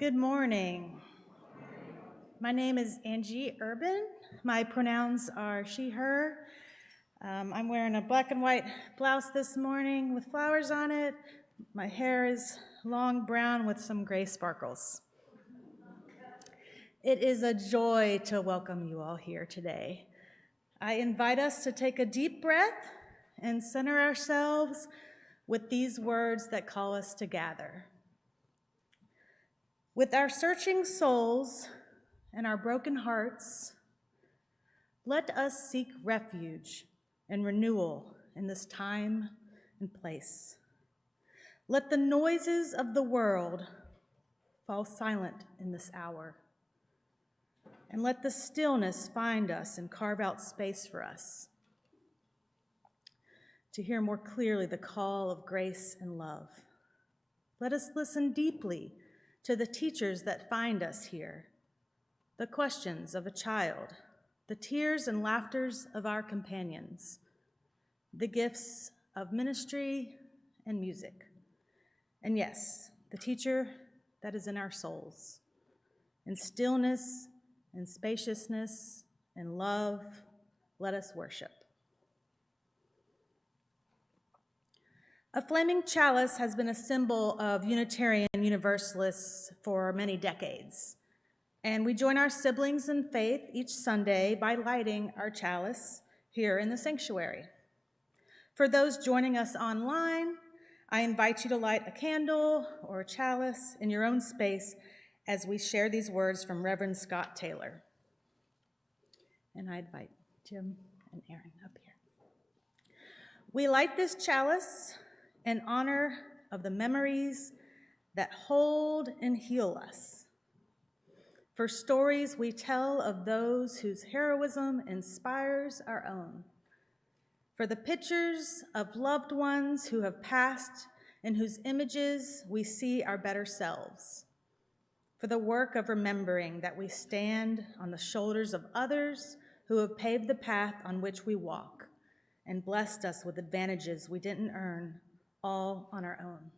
Good morning. My name is Angie Urban. My pronouns are she, her. I'm wearing a black and white blouse this morning with flowers on it. My hair is long brown with some gray sparkles. It is a joy to welcome you all here today. I invite us to take a deep breath and center ourselves with these words that call us to gather. With our searching souls and our broken hearts, let us seek refuge and renewal in this time and place. Let the noises of the world fall silent in this hour, and let the stillness find us and carve out space for us to hear more clearly the call of grace and love. Let us listen deeply to the teachers that find us here, the questions of a child, the tears and laughters of our companions, the gifts of ministry and music, and yes, the teacher that is in our souls. In stillness and spaciousness and love, let us worship. A flaming chalice has been a symbol of Unitarian Universalists for many decades, and we join our siblings in faith each Sunday by lighting our chalice here in the sanctuary. For those joining us online, I invite you to light a candle or a chalice in your own space as we share these words from Reverend Scott Taylor. And I invite Jim and Aaron up here. We light this chalice in honor of the memories that hold and heal us, for stories we tell of those whose heroism inspires our own, for the pictures of loved ones who have passed in whose images we see our better selves, for the work of remembering that we stand on the shoulders of others who have paved the path on which we walk and blessed us with advantages we didn't earn, all on our own.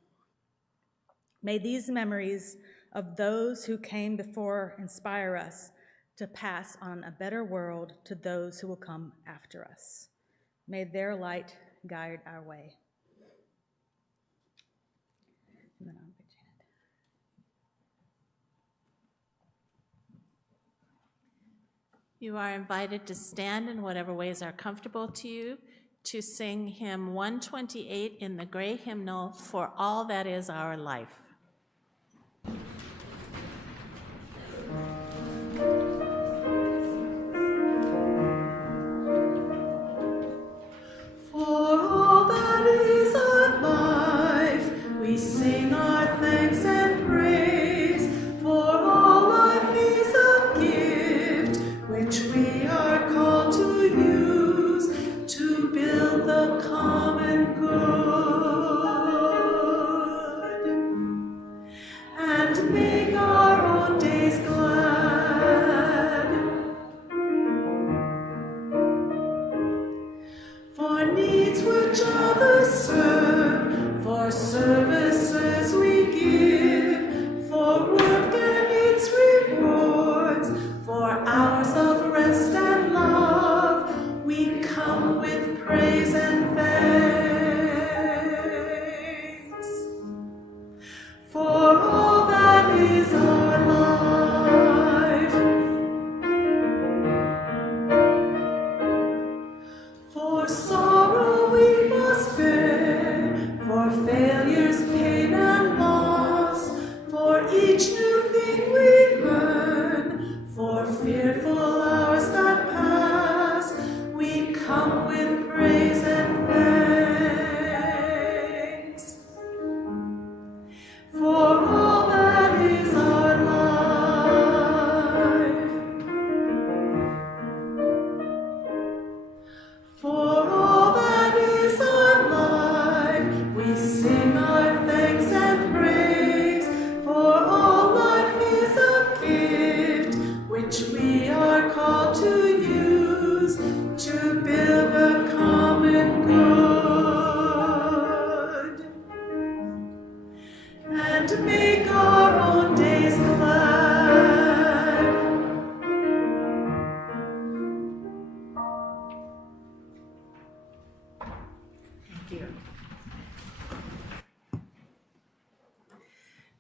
May these memories of those who came before inspire us to pass on a better world to those who will come after us. May their light guide our way. And then I'll invite Janet. You are invited to stand in whatever ways are comfortable to you to sing hymn 128 in the gray hymnal, For All That Is Our Life. For all that is our life, we sing our thanks and praise. For all life is a gift, which we are called to use to build the common good and make our own days glad. For needs which others serve, for services we give, for work and its rewards, for hours of rest and love, we come with praise and thanks. For all that is our life, for sorrow we must bear, for failures, pain, and loss, for each new thing we learn, for fearful hours that pass, we come with praise and thanks. For all that is our life, for all that is our life, we sing our thanks and praise. For all life is a gift, which we are called to use to build a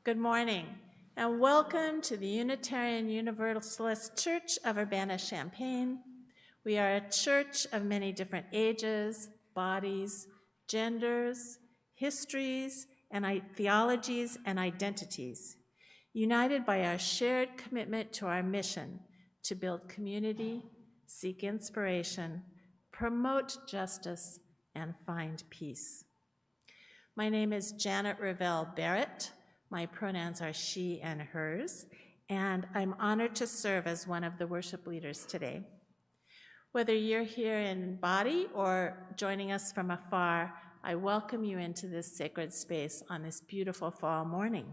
Good morning, and welcome to the Unitarian Universalist Church of Urbana-Champaign. We are a church of many different ages, bodies, genders, histories, and theologies and identities, united by our shared commitment to our mission to build community, seek inspiration, promote justice, and find peace. My name is Janet Ravel Barrett. My pronouns are she and hers, and I'm honored to serve as one of the worship leaders today. Whether you're here in body or joining us from afar, I welcome you into this sacred space on this beautiful fall morning.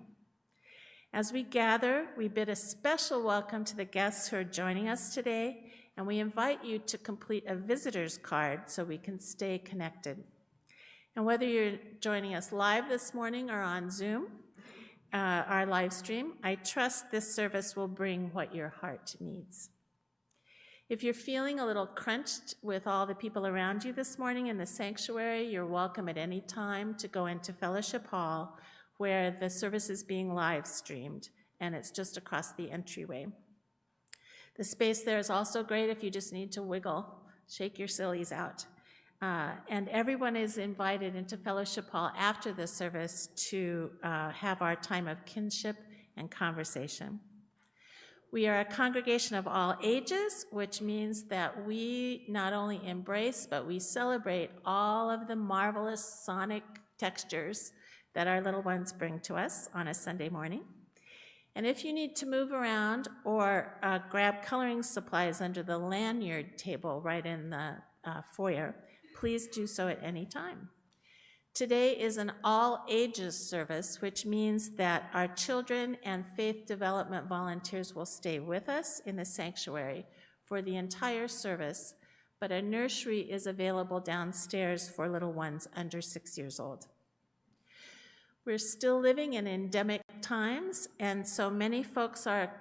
As we gather, we bid a special welcome to the guests who are joining us today, and we invite you to complete a visitor's card so we can stay connected. And whether you're joining us live this morning or on Zoom, our live stream, I trust this service will bring what your heart needs. If you're feeling a little crunched with all the people around you this morning in the sanctuary, you're welcome at any time to go into Fellowship Hall, where the service is being live streamed, and it's just across the entryway. The space there is also great if you just need to wiggle, shake your sillies out. And everyone is invited into Fellowship Hall after the service to have our time of kinship and conversation. We are a congregation of all ages, which means that we not only embrace, but we celebrate all of the marvelous sonic textures that our little ones bring to us on a Sunday morning. And if you need to move around or grab coloring supplies under the lanyard table right in the foyer, please do so at any time. Today is an all-ages service, which means that our children and faith development volunteers will stay with us in the sanctuary for the entire service, but a nursery is available downstairs for little ones under 6 years old. We're still living in endemic times, and so many folks are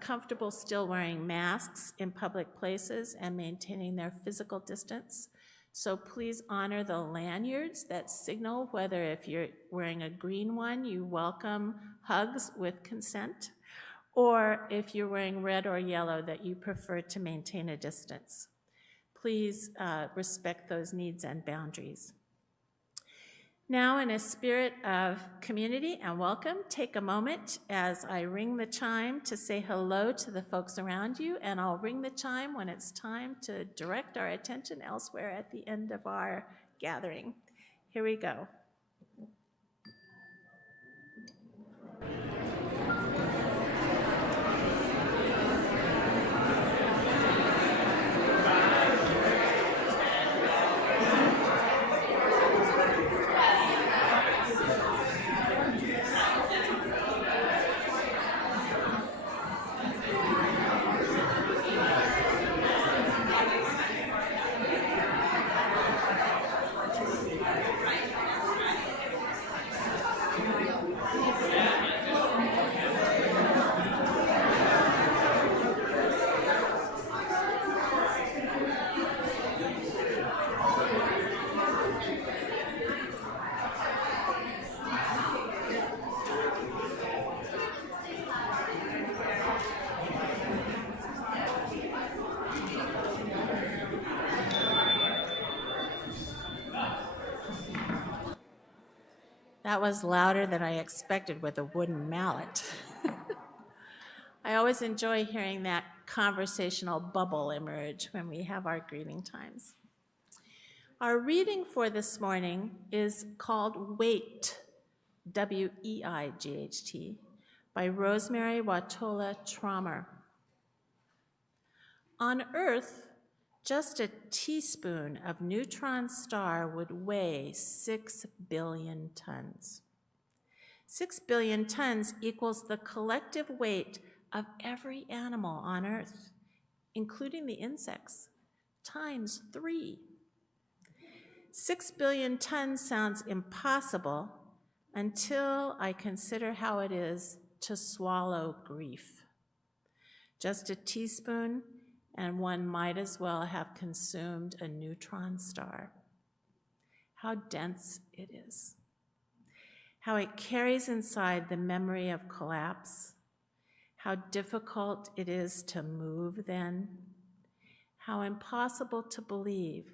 comfortable still wearing masks in public places and maintaining their physical distance. So please honor the lanyards that signal whether if you're wearing a green one, you welcome hugs with consent, or if you're wearing red or yellow, that you prefer to maintain a distance. Please respect those needs and boundaries. Now, in a spirit of community and welcome, take a moment as I ring the chime to say hello to the folks around you, and I'll ring the chime when it's time to direct our attention elsewhere at the end of our gathering. Here we go. That was louder than I expected with a wooden mallet. I always enjoy hearing that conversational bubble emerge when we have our greeting times. Our reading for this morning is called Wait, W-E-I-G-H-T, by Rosemary Watola Trommer. On Earth, just a teaspoon of neutron star would weigh 6 billion tons. 6 billion tons equals the collective weight of every animal on Earth, including the insects, times 3. 6 billion tons sounds impossible until I consider how it is to swallow grief. Just a teaspoon, and one might as well have consumed a neutron star. How dense it is. how it carries inside the memory of collapse, how difficult it is to move then, how impossible to believe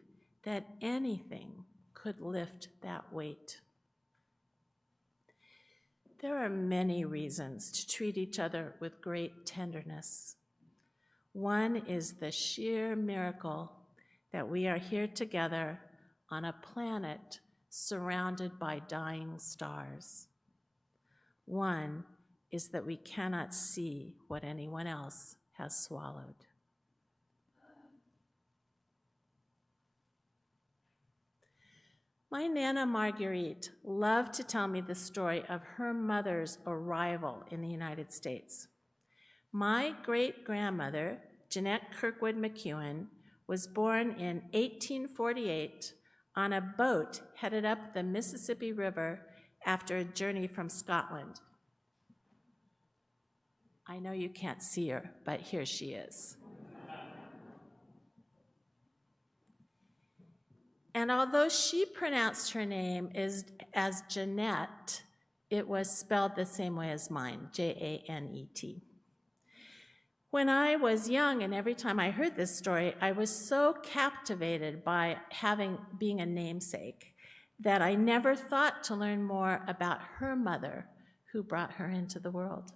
that anything could lift that weight. There are many reasons to treat each other with great tenderness. One is the sheer miracle that we are here together on a planet surrounded by dying stars. One is that we cannot see what anyone else has swallowed. My Nana Marguerite loved to tell me the story of her mother's arrival in the United States. My great-grandmother, Jeanette Kirkwood McEwen, was born in 1848 on a boat headed up the Mississippi River after a journey from Scotland. I know you can't see her, but here she is. And although she pronounced her name as Jeanette, it was spelled the same way as mine, Janet. When I was young, and every time I heard this story, I was so captivated by being a namesake that I never thought to learn more about her mother who brought her into the world.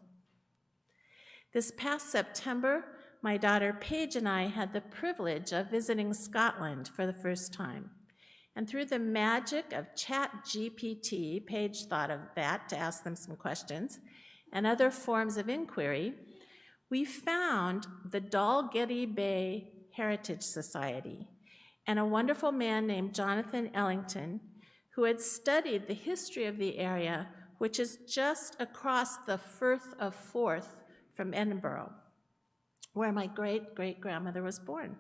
This past September, my daughter Paige and I had the privilege of visiting Scotland for the first time. And through the magic of ChatGPT, Paige thought of that to ask them some questions, and other forms of inquiry, we found the Dalgety Bay Heritage Society and a wonderful man named Jonathan Ellington, who had studied the history of the area, which is just across the Firth of Forth from Edinburgh, where my great-great-grandmother was born.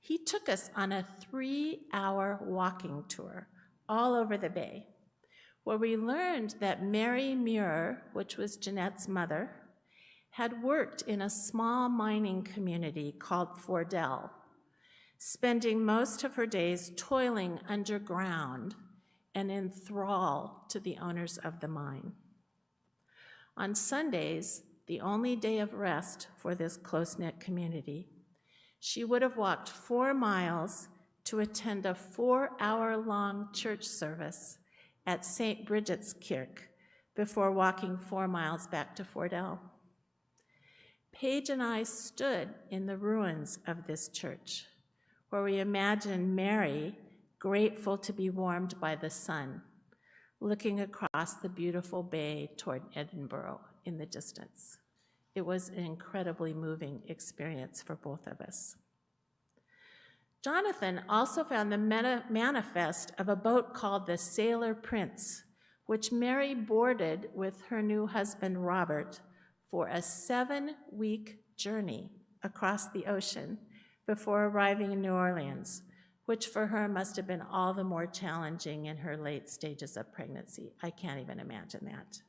He took us on a 3-hour walking tour all over the bay, where we learned that Mary Muir, which was Jeanette's mother, had worked in a small mining community called Fordell, spending most of her days toiling underground and in thrall to the owners of the mine. On Sundays, the only day of rest for this close-knit community, she would have walked 4 miles to attend a 4-hour-long church service at St. Bridget's Kirk before walking 4 miles back to Fordell. Paige and I stood in the ruins of this church, where we imagined Mary, grateful to be warmed by the sun, looking across the beautiful bay toward Edinburgh in the distance. It was an incredibly moving experience for both of us. Jonathan also found the manifest of a boat called the Sailor Prince, which Mary boarded with her new husband, Robert, for a 7-week journey across the ocean before arriving in New Orleans, which for her must have been all the more challenging in her late stages of pregnancy. I can't even imagine that.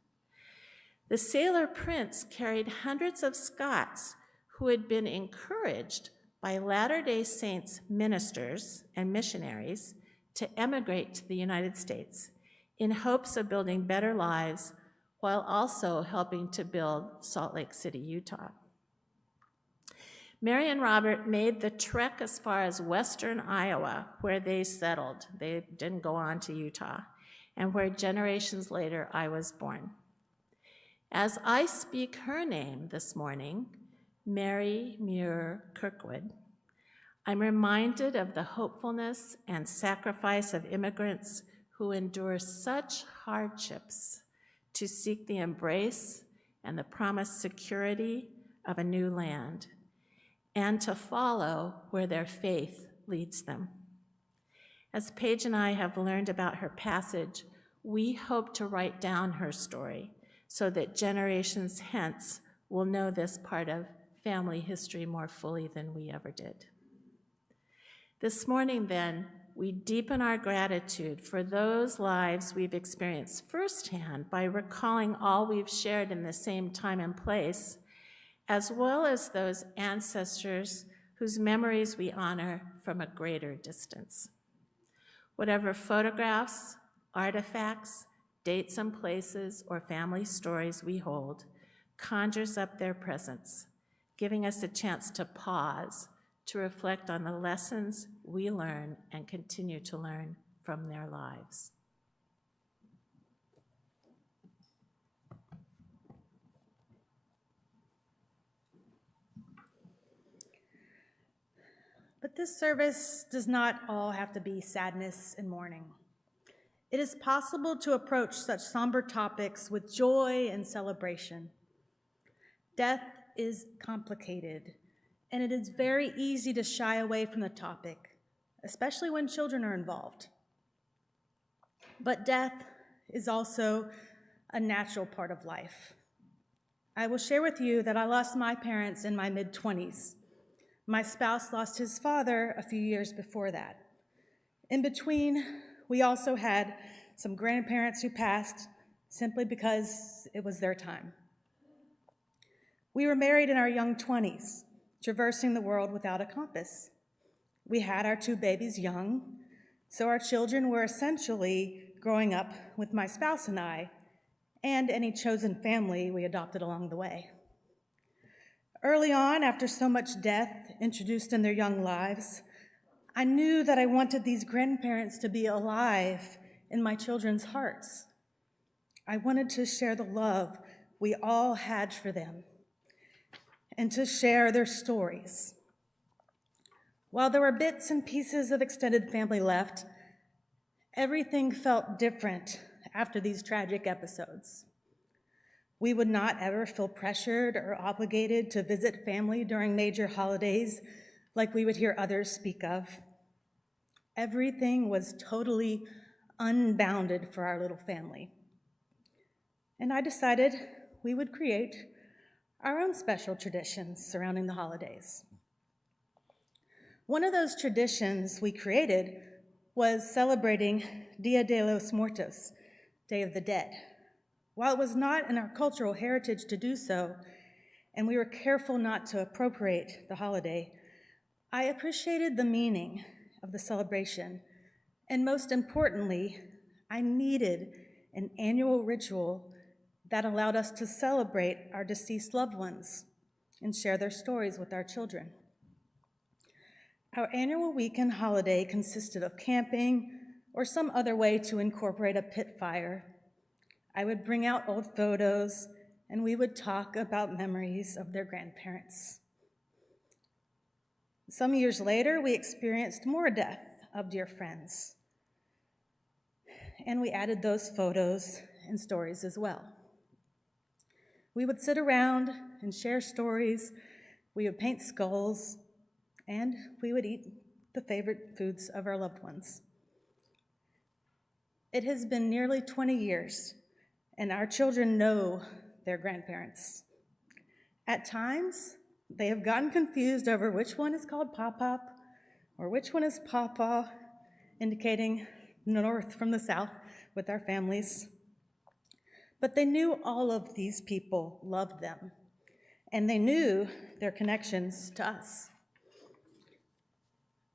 The Sailor Prince carried hundreds of Scots who had been encouraged by Latter-day Saints ministers and missionaries to emigrate to the United States in hopes of building better lives while also helping to build Salt Lake City, Utah. Mary and Robert made the trek as far as western Iowa, where they settled. They didn't go on to Utah, and where generations later I was born. As I speak her name this morning, Mary Muir Kirkwood, I'm reminded of the hopefulness and sacrifice of immigrants who endure such hardships to seek the embrace and the promised security of a new land, and to follow where their faith leads them. As Paige and I have learned about her passage, we hope to write down her story so that generations hence will know this part of family history more fully than we ever did. This morning, then, we deepen our gratitude for those lives we've experienced firsthand by recalling all we've shared in the same time and place, as well as those ancestors whose memories we honor from a greater distance. Whatever photographs, artifacts, Dates and places or family stories we hold conjures up their presence, giving us a chance to pause, to reflect on the lessons we learn and continue to learn from their lives. But this service does not all have to be sadness and mourning. It is possible to approach such somber topics with joy and celebration. Death is complicated, and it is very easy to shy away from the topic, especially when children are involved. But death is also a natural part of life. I will share with you that I lost my parents in my mid-20s. My spouse lost his father a few years before that. In between, we also had some grandparents who passed simply because it was their time. We were married in our young 20s, traversing the world without a compass. We had our 2 babies young, so our children were essentially growing up with my spouse and any chosen family we adopted along the way. Early on, after so much death introduced in their young lives, I knew that I wanted these grandparents to be alive in my children's hearts. I wanted to share the love we all had for them and to share their stories. While there were bits and pieces of extended family left, everything felt different after these tragic episodes. We would not ever feel pressured or obligated to visit family during major holidays like we would hear others speak of. Everything was totally unbounded for our little family. And I decided we would create our own special traditions surrounding the holidays. One of those traditions we created was celebrating Dia de los Muertos, Day of the Dead. While it was not in our cultural heritage to do so, and we were careful not to appropriate the holiday, I appreciated the meaning of the celebration, and most importantly, I needed an annual ritual that allowed us to celebrate our deceased loved ones and share their stories with our children. Our annual weekend holiday consisted of camping or some other way to incorporate a pit fire. I would bring out old photos, and we would talk about memories of their grandparents. Some years later, we experienced more death of dear friends, and we added those photos and stories as well. We would sit around and share stories, we would paint skulls, and we would eat the favorite foods of our loved ones. It has been nearly 20 years, and our children know their grandparents. At times, they have gotten confused over which one is called Pop-Pop or which one is Pawpaw, indicating north from the south with our families. But they knew all of these people loved them, and they knew their connections to us.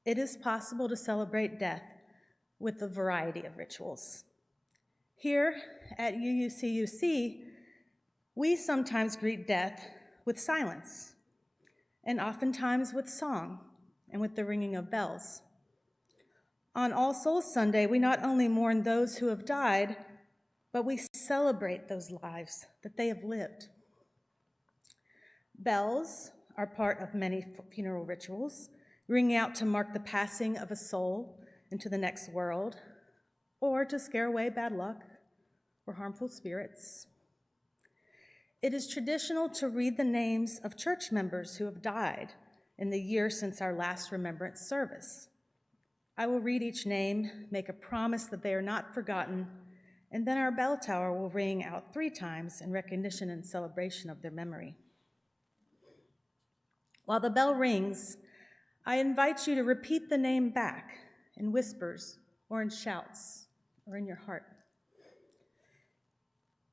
It is possible to celebrate death with a variety of rituals. Here at UUCUC, we sometimes greet death with silence, and oftentimes with song and with the ringing of bells. On All Souls Sunday, we not only mourn those who have died, but we celebrate those lives that they have lived. Bells are part of many funeral rituals, ringing out to mark the passing of a soul into the next world, or to scare away bad luck or harmful spirits. It is traditional to read the names of church members who have died in the year since our last Remembrance service. I will read each name, make a promise that they are not forgotten, and then our bell tower will ring out 3 times in recognition and celebration of their memory. While the bell rings, I invite you to repeat the name back in whispers or in shouts or in your heart.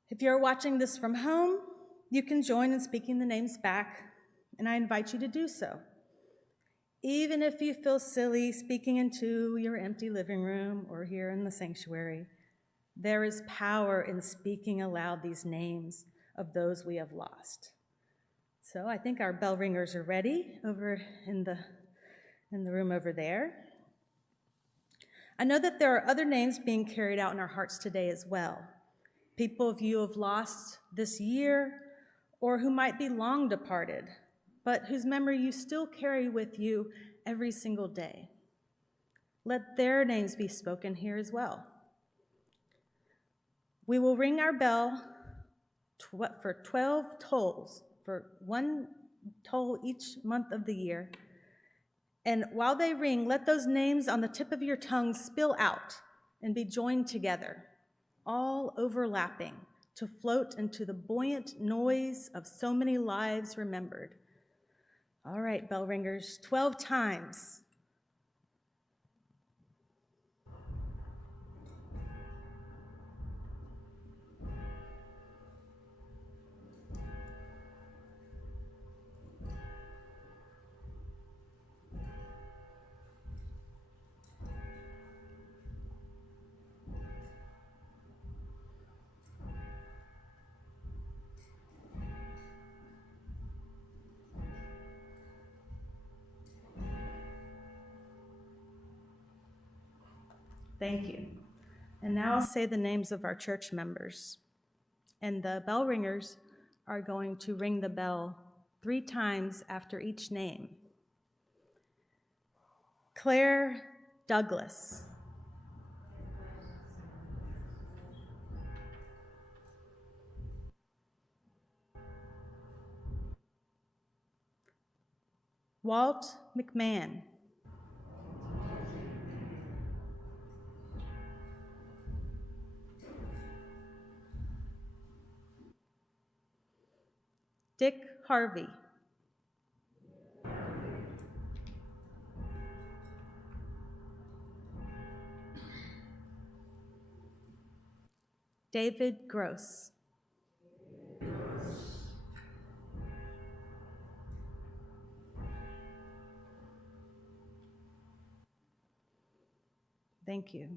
If you're watching this from home, you can join in speaking the names back, and I invite you to do so. Even if you feel silly speaking into your empty living room or here in the sanctuary, There is power in speaking aloud these names of those we have lost. So I think our bell ringers are ready over in the room over there. I know that there are other names being carried out in our hearts today as well. People you have lost this year or who might be long departed, but whose memory you still carry with you every single day. Let their names be spoken here as well. We will ring our bell for 12 tolls, for one toll each month of the year. And while they ring, let those names on the tip of your tongue spill out and be joined together, all overlapping to float into the buoyant noise of so many lives remembered. All right, bell ringers, 12 times. Thank you. And now I'll say the names of our church members. And the bell ringers are going to ring the bell 3 times after each name. Claire Douglas. Walt McMahon. Dick Harvey. David Gross. Thank you.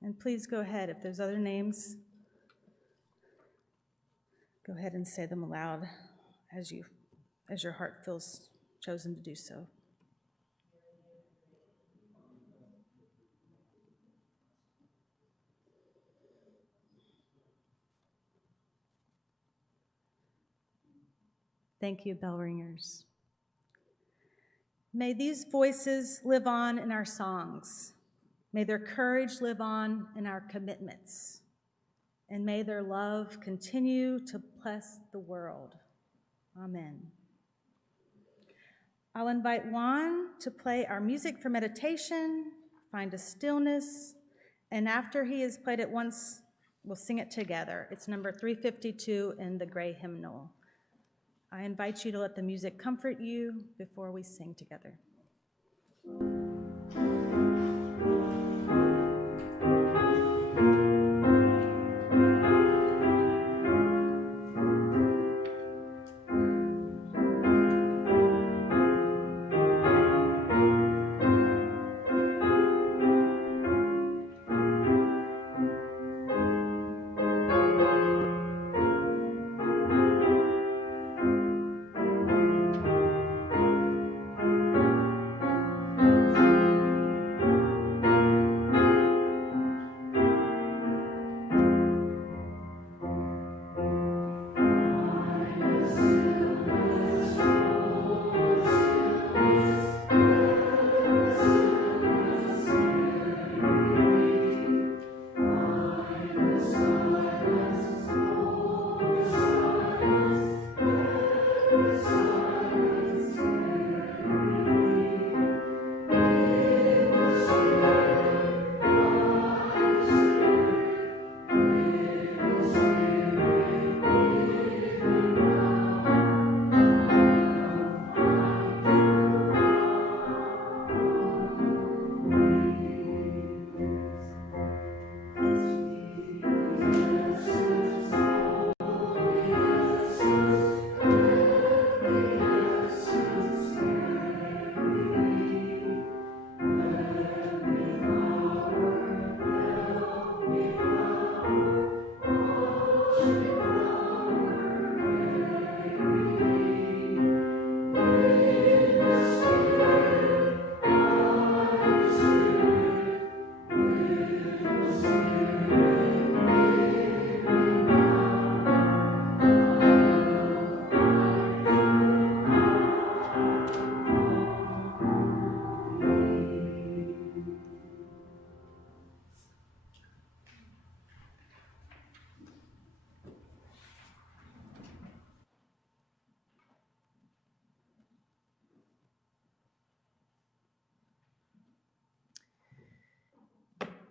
And please go ahead, if there's other names, go ahead and say them aloud as your heart feels chosen to do so. Thank you, bell ringers. May these voices live on in our songs. May their courage live on in our commitments. And may their love continue to bless the world. Amen. I'll invite Juan to play our music for meditation, Find a Stillness, and after he has played it once, we'll sing it together. It's number 352 in the gray hymnal. I invite you to let the music comfort you before we sing together.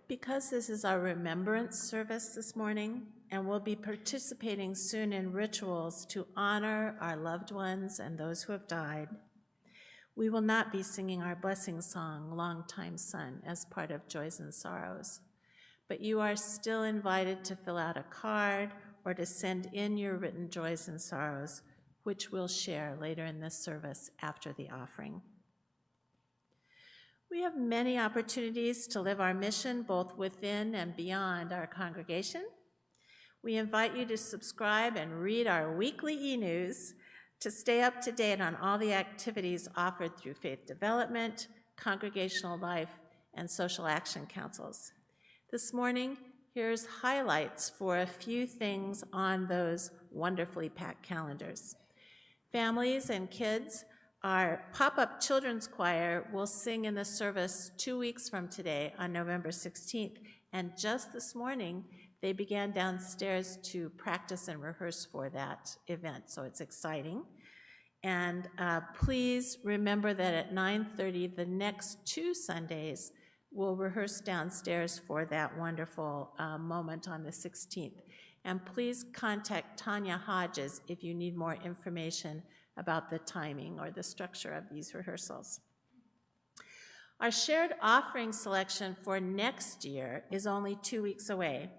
Because this is our Remembrance service this morning, and we'll be participating soon in rituals to honor our loved ones and those who have died, we will not be singing our blessing song, Long Time Son, as part of Joys and Sorrows. But you are still invited to fill out a card or to send in your written joys and sorrows, which we'll share later in this service after the offering. We have many opportunities to live our mission both within and beyond our congregation. We invite you to subscribe and read our weekly e-news to stay up to date on all the activities offered through faith development, congregational life, and social action councils. This morning, here's highlights for a few things on those wonderfully packed calendars. Families and kids, our pop-up children's choir will sing in the service 2 weeks from today on November 16th. And just this morning, they began downstairs to practice and rehearse for that event, so it's exciting. And please remember that at 9:30, the next 2 Sundays, we'll rehearse downstairs for that wonderful moment on the 16th. And please contact Tanya Hodges if you need more information about the timing or the structure of these rehearsals. Our shared offering selection for next year is only 2 weeks away.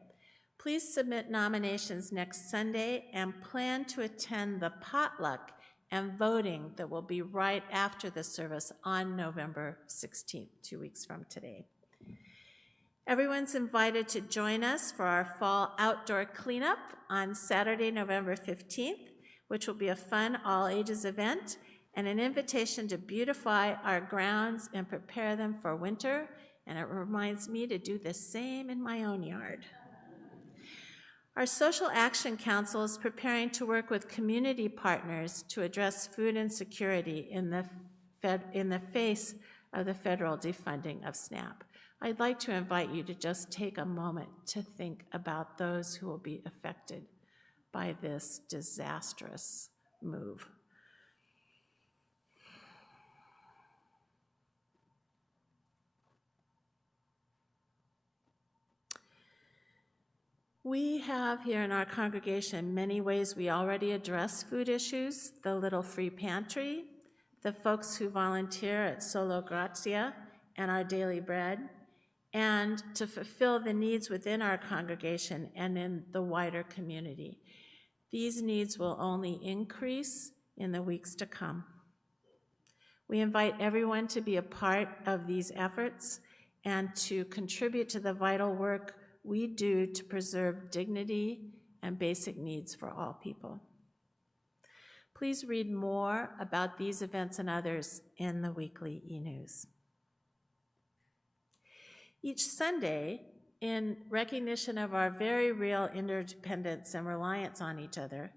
Please submit nominations next Sunday and plan to attend the potluck and voting that will be right after the service on November 16th, 2 weeks from today. Everyone's invited to join us for our fall outdoor cleanup on Saturday, November 15th, which will be a fun all-ages event and an invitation to beautify our grounds and prepare them for winter, and it reminds me to do the same in my own yard. Our Social Action Council is preparing to work with community partners to address food insecurity in the face of the federal defunding of SNAP. I'd like to invite you to just take a moment to think about those who will be affected by this disastrous move. We have here in our congregation many ways we already address food issues: the Little Free Pantry, the folks who volunteer at Solo Grazia and Our Daily Bread, and to fulfill the needs within our congregation and in the wider community. These needs will only increase in the weeks to come. We invite everyone to be a part of these efforts and to contribute to the vital work we do to preserve dignity and basic needs for all people. Please read more about these events and others in the weekly e-news. Each Sunday, in recognition of our very real interdependence and reliance on each other,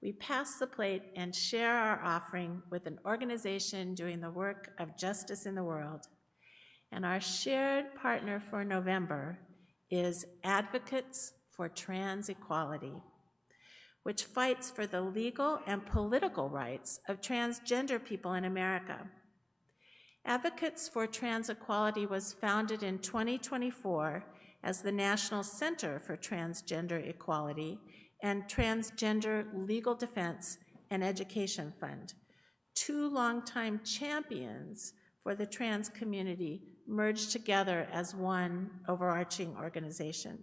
we pass the plate and share our offering with an organization doing the work of justice in the world. And our shared partner for November is Advocates for Trans Equality, which fights for the legal and political rights of transgender people in America. Advocates for Trans Equality was founded in 2024 as the National Center for Transgender Equality and Transgender Legal Defense and Education Fund, 2 longtime champions for the trans community merged together as one overarching organization.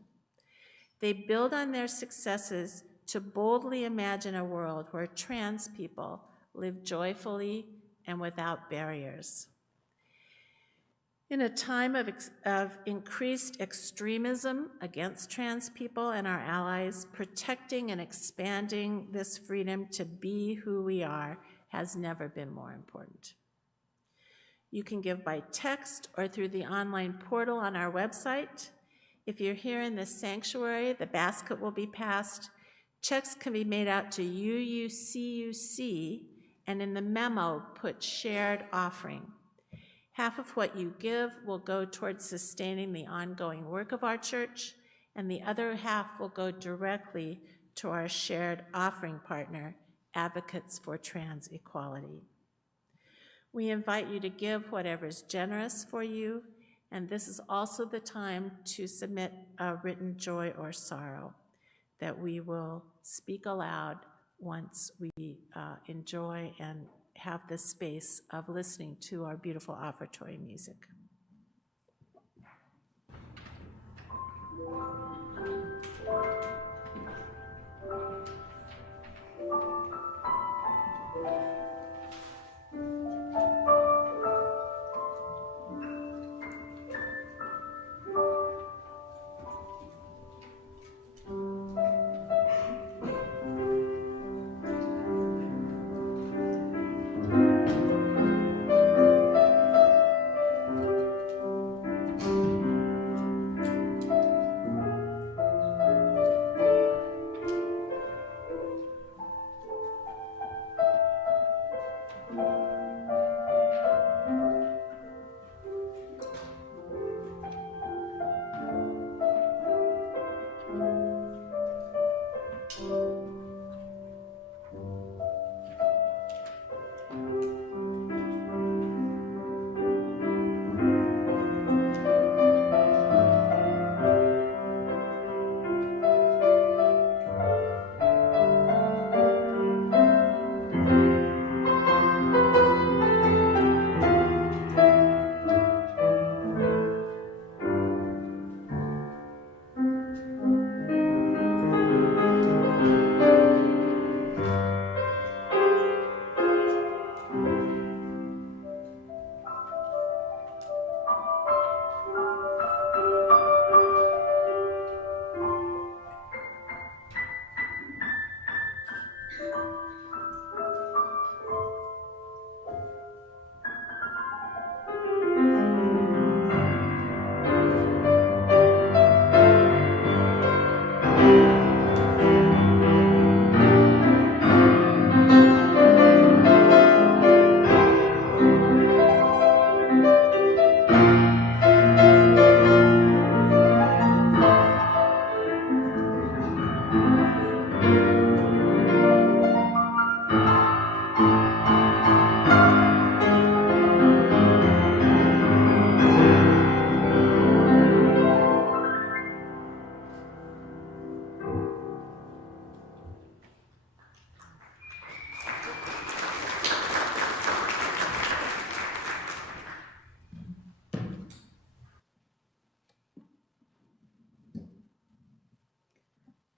They build on their successes to boldly imagine a world where trans people live joyfully and without barriers. In a time of increased extremism against trans people and our allies, protecting and expanding this freedom to be who we are has never been more important. You can give by text or through the online portal on our website. If you're here in the sanctuary, the basket will be passed. Checks can be made out to UUCUC, and in the memo, put shared offering. Half of what you give will go towards sustaining the ongoing work of our church, and the other half will go directly to our shared offering partner, Advocates for Trans Equality. We invite you to give whatever is generous for you And this is also the time to submit a written joy or sorrow that we will speak aloud once we enjoy and have this space of listening to our beautiful offertory music.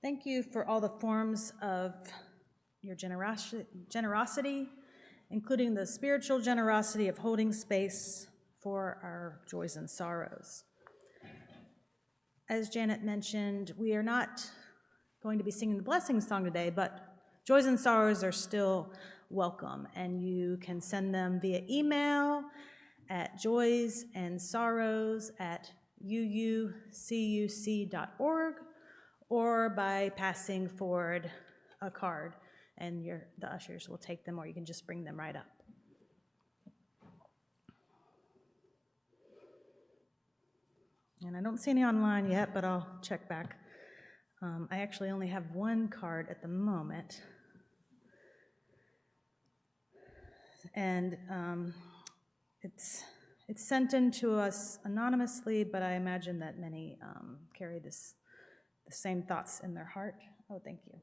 Thank you for all the forms of your generosity, including the spiritual generosity of holding space for our joys and sorrows. As Janet mentioned, we are not going to be singing the blessing song today, but joys and sorrows are still welcome, and you can send them via email at joysandsorrows@uucuc.org, or by passing forward a card, and the ushers will take them, or you can just bring them right up. And I don't see any online yet, but I'll check back. I actually only have one card at the moment. And it's sent in to us anonymously, but I imagine that many carry the same thoughts in their heart. Oh, thank you.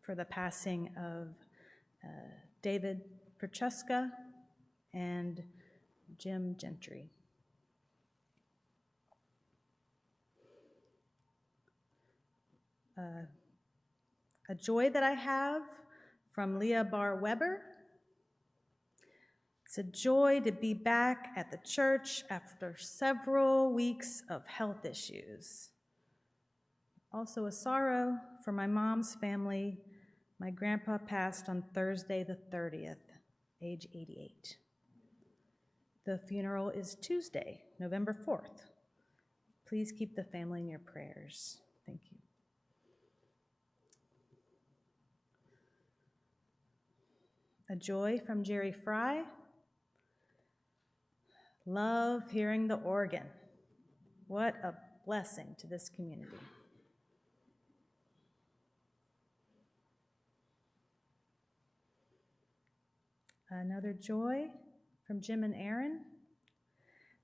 For the passing of David Francesca and Jim Gentry. A joy that I have from Leah Barr Weber. It's a joy to be back at the church after several weeks of health issues. Also a sorrow for my mom's family. My grandpa passed on Thursday the 30th, age 88. The funeral is Tuesday, November 4th. Please keep the family in your prayers. Thank you. A joy from Jerry Fry. Love hearing the organ. What a blessing to this community. Another joy from Jim and Aaron.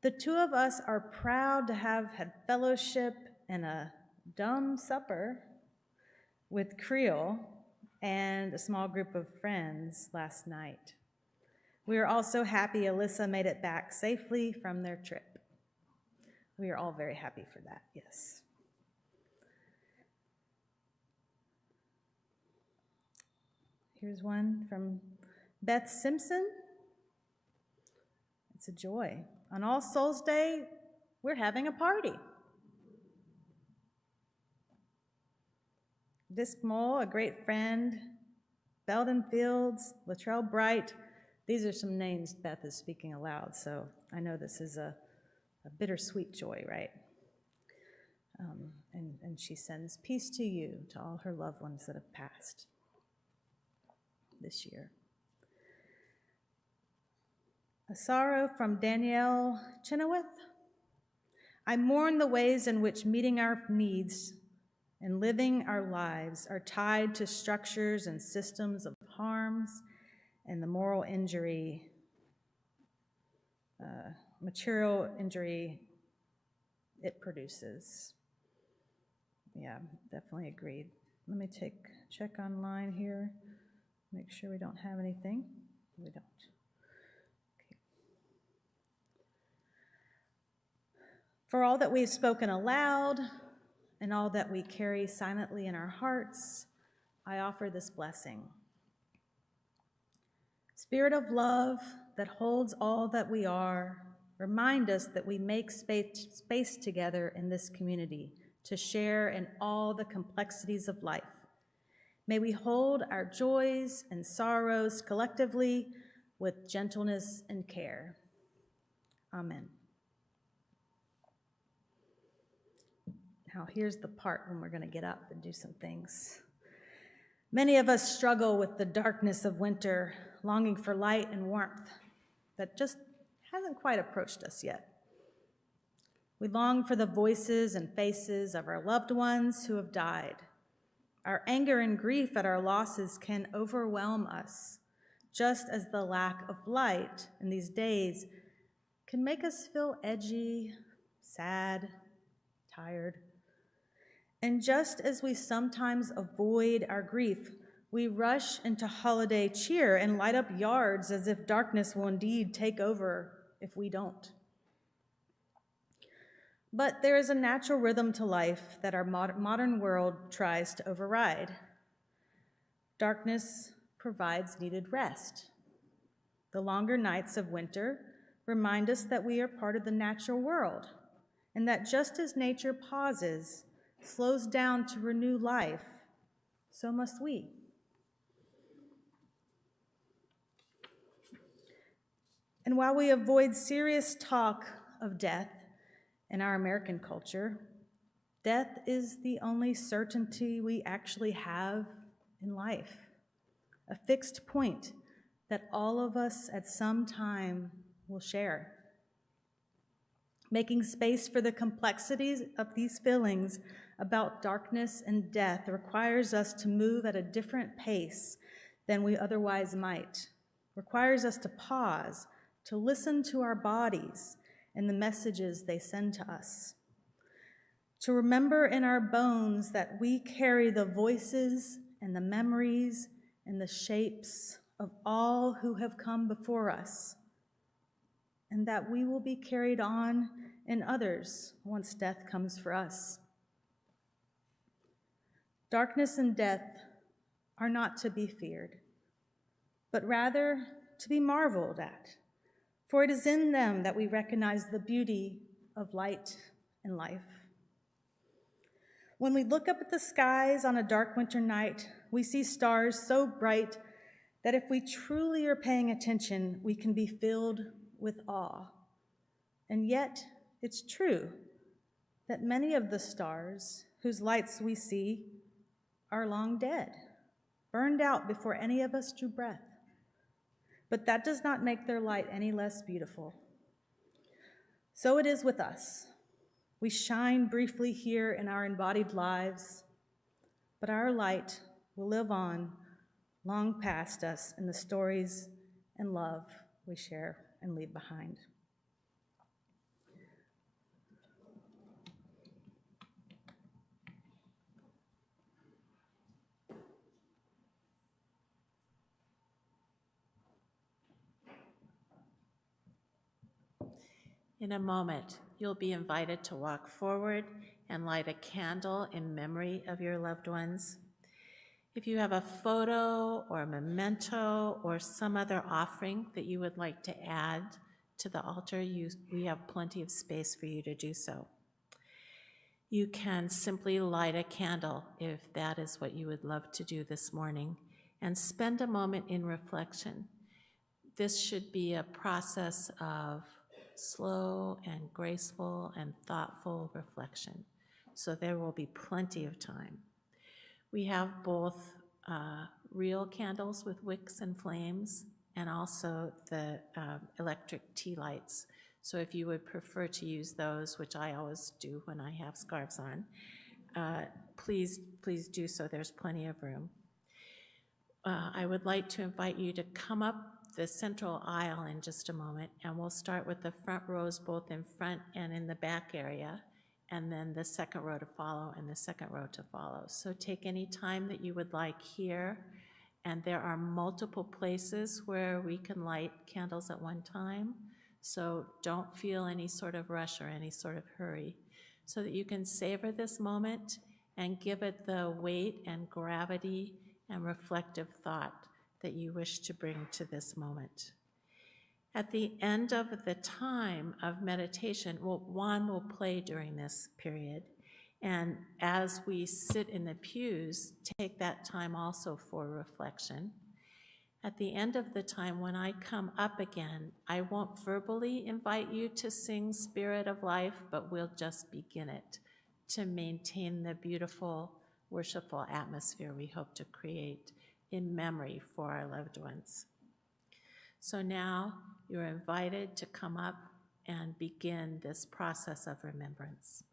The two of us are proud to have had fellowship and a dumb supper with Creel and a small group of friends last night. We are also happy Alyssa made it back safely from their trip. We are all very happy for that, yes. Here's one from Beth Simpson. It's a joy. On All Souls Day, we're having a party. Disc Mole, a great friend, Belden Fields, Latrell Bright. These are some names Beth is speaking aloud, so I know this is a bittersweet joy, right? And she sends peace to you, to all her loved ones that have passed this year. A sorrow from Danielle Chenoweth. I mourn the ways in which meeting our needs and living our lives are tied to structures and systems of harms and the moral injury, material injury it produces. Yeah, definitely agreed. Let me check online here, make sure we don't have anything. We don't. Okay. For all that we've spoken aloud and all that we carry silently in our hearts, I offer this blessing. Spirit of love that holds all that we are, remind us that we make space together in this community to share in all the complexities of life. May we hold our joys and sorrows collectively with gentleness and care. Amen. Now, here's the part when we're going to get up and do some things. Many of us struggle with the darkness of winter, longing for light and warmth that just hasn't quite approached us yet. We long for the voices and faces of our loved ones who have died. Our anger and grief at our losses can overwhelm us, just as the lack of light in these days can make us feel edgy, sad, tired. And just as we sometimes avoid our grief, we rush into holiday cheer and light up yards as if darkness will indeed take over if we don't. But there is a natural rhythm to life that our modern world tries to override. Darkness provides needed rest. The longer nights of winter remind us that we are part of the natural world, and that just as nature pauses, slows down to renew life, so must we. And while we avoid serious talk of death in our American culture, death is the only certainty we actually have in life, a fixed point that all of us at some time will share. Making space for the complexities of these feelings about darkness and death requires us to move at a different pace than we otherwise might, requires us to pause, to listen to our bodies and the messages they send to us, to remember in our bones that we carry the voices and the memories and the shapes of all who have come before us, and that we will be carried on in others once death comes for us. Darkness and death are not to be feared, but rather to be marveled at, for it is in them that we recognize the beauty of light and life. When we look up at the skies on a dark winter night, we see stars so bright that if we truly are paying attention, we can be filled with awe. And yet, it's true that many of the stars whose lights we see are long dead, burned out before any of us drew breath. But that does not make their light any less beautiful. So it is with us. We shine briefly here in our embodied lives, but our light will live on long past us in the stories and love we share and leave behind. In a moment, you'll be invited to walk forward and light a candle in memory of your loved ones. If you have a photo or a memento or some other offering that you would like to add to the altar, we have plenty of space for you to do so. You can simply light a candle if that is what you would love to do this morning, and spend a moment in reflection. This should be a process of slow and graceful and thoughtful reflection, so there will be plenty of time. We have both real candles with wicks and flames, and also the electric tea lights. So if you would prefer to use those, which I always do when I have scarves on, please do so. There's plenty of room. I would like to invite you to come up the central aisle in just a moment, and we'll start with the front rows, both in front and in the back area, and then the second row to follow and the second row to follow. So take any time that you would like here, and there are multiple places where we can light candles at one time, so don't feel any sort of rush or any sort of hurry, so that you can savor this moment and give it the weight and gravity and reflective thought that you wish to bring to this moment. At the end of the time of meditation, Juan will play during this period, and as we sit in the pews, take that time also for reflection. At the end of the time, when I come up again, I won't verbally invite you to sing Spirit of Life, but we'll just begin it to maintain the beautiful, worshipful atmosphere we hope to create in memory for our loved ones. So now you're invited to come up and begin this process of remembrance.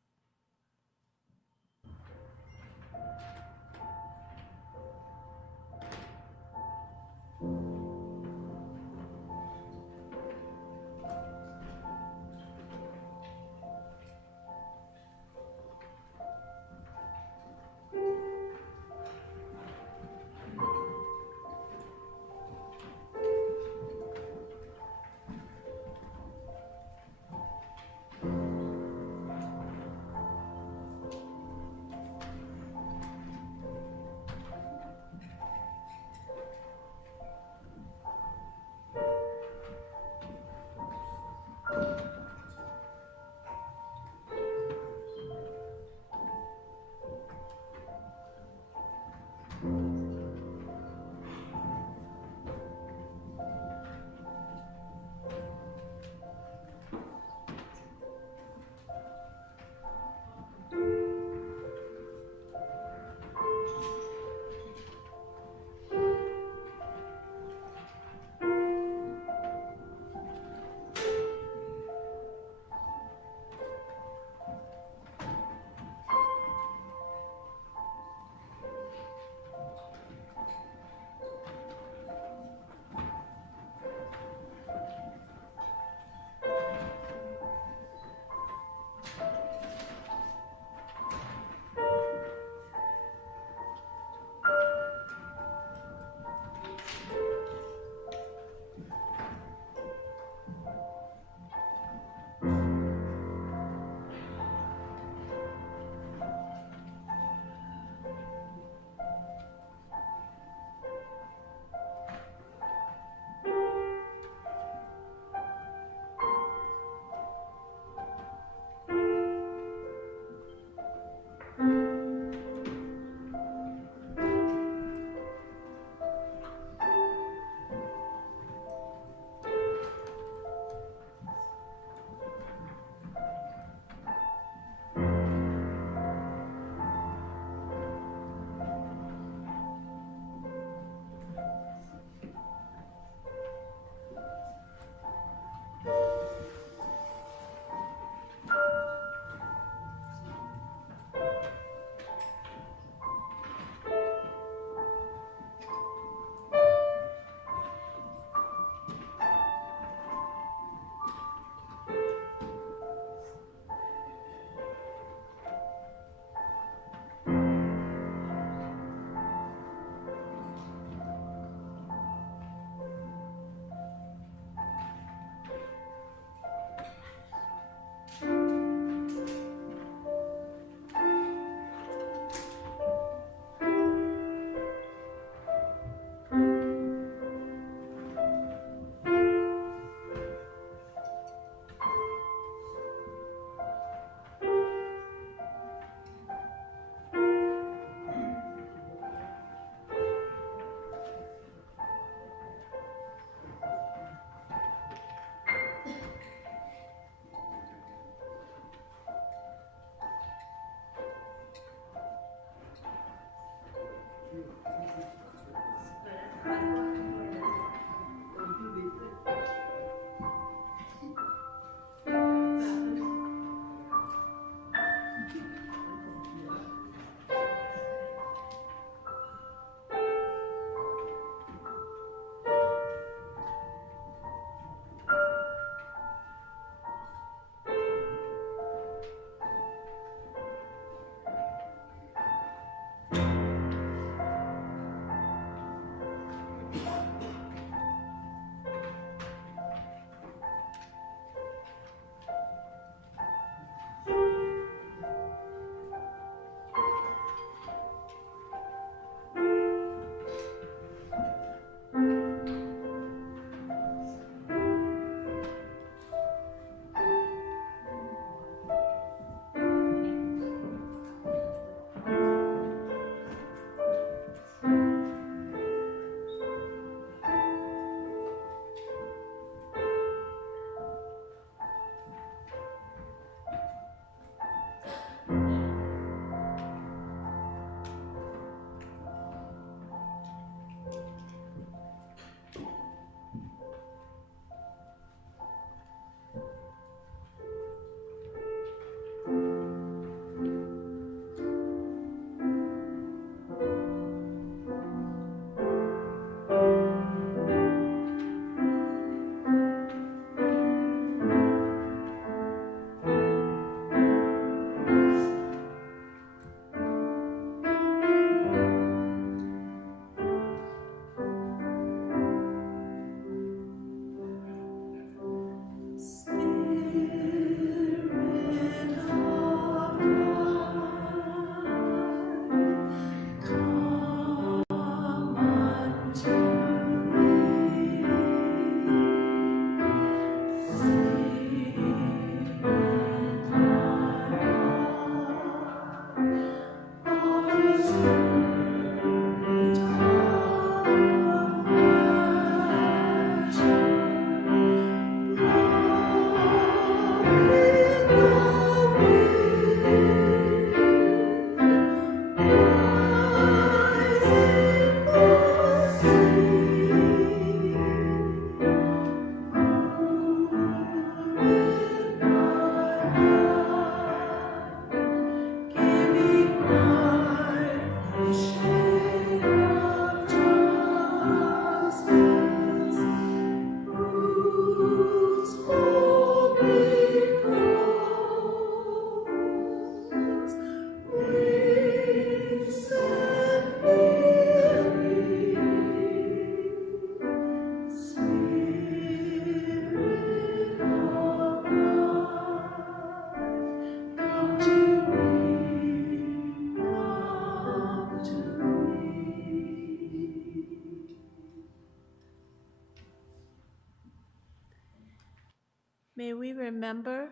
remember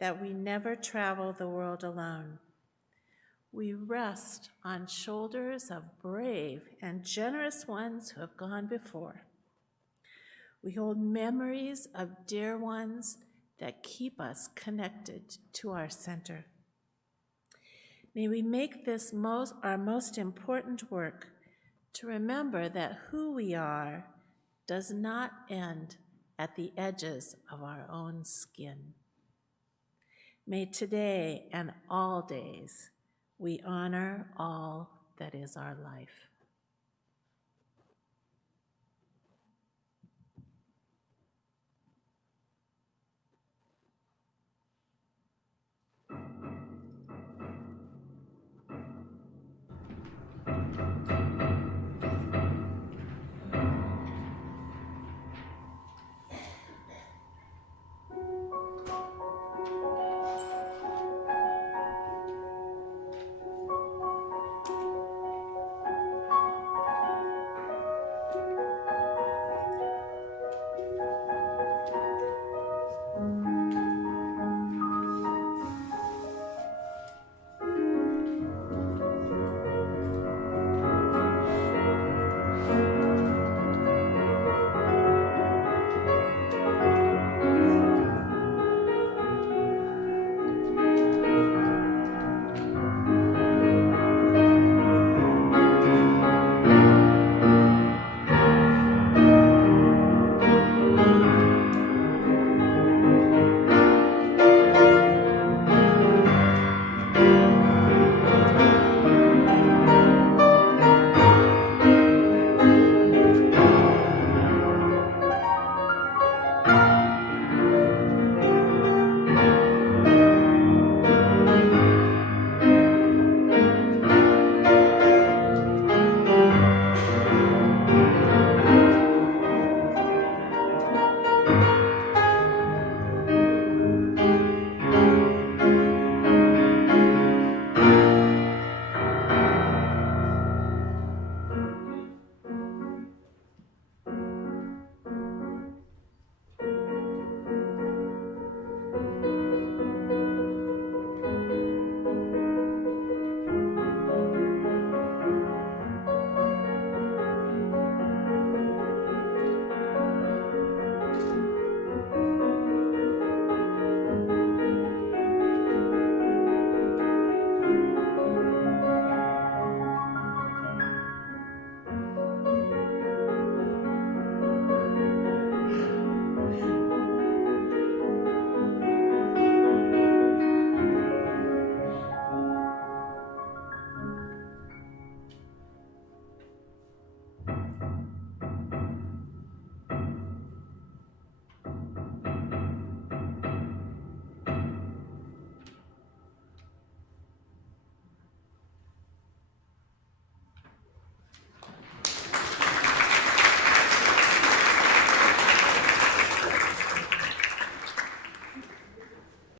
that we never travel the world alone. We rest on shoulders of brave and generous ones who have gone before. We hold memories of dear ones that keep us connected to our center. May we make this our most important work to remember that who we are does not end at the edges of our own skin. May today and all days we honor all that is our life.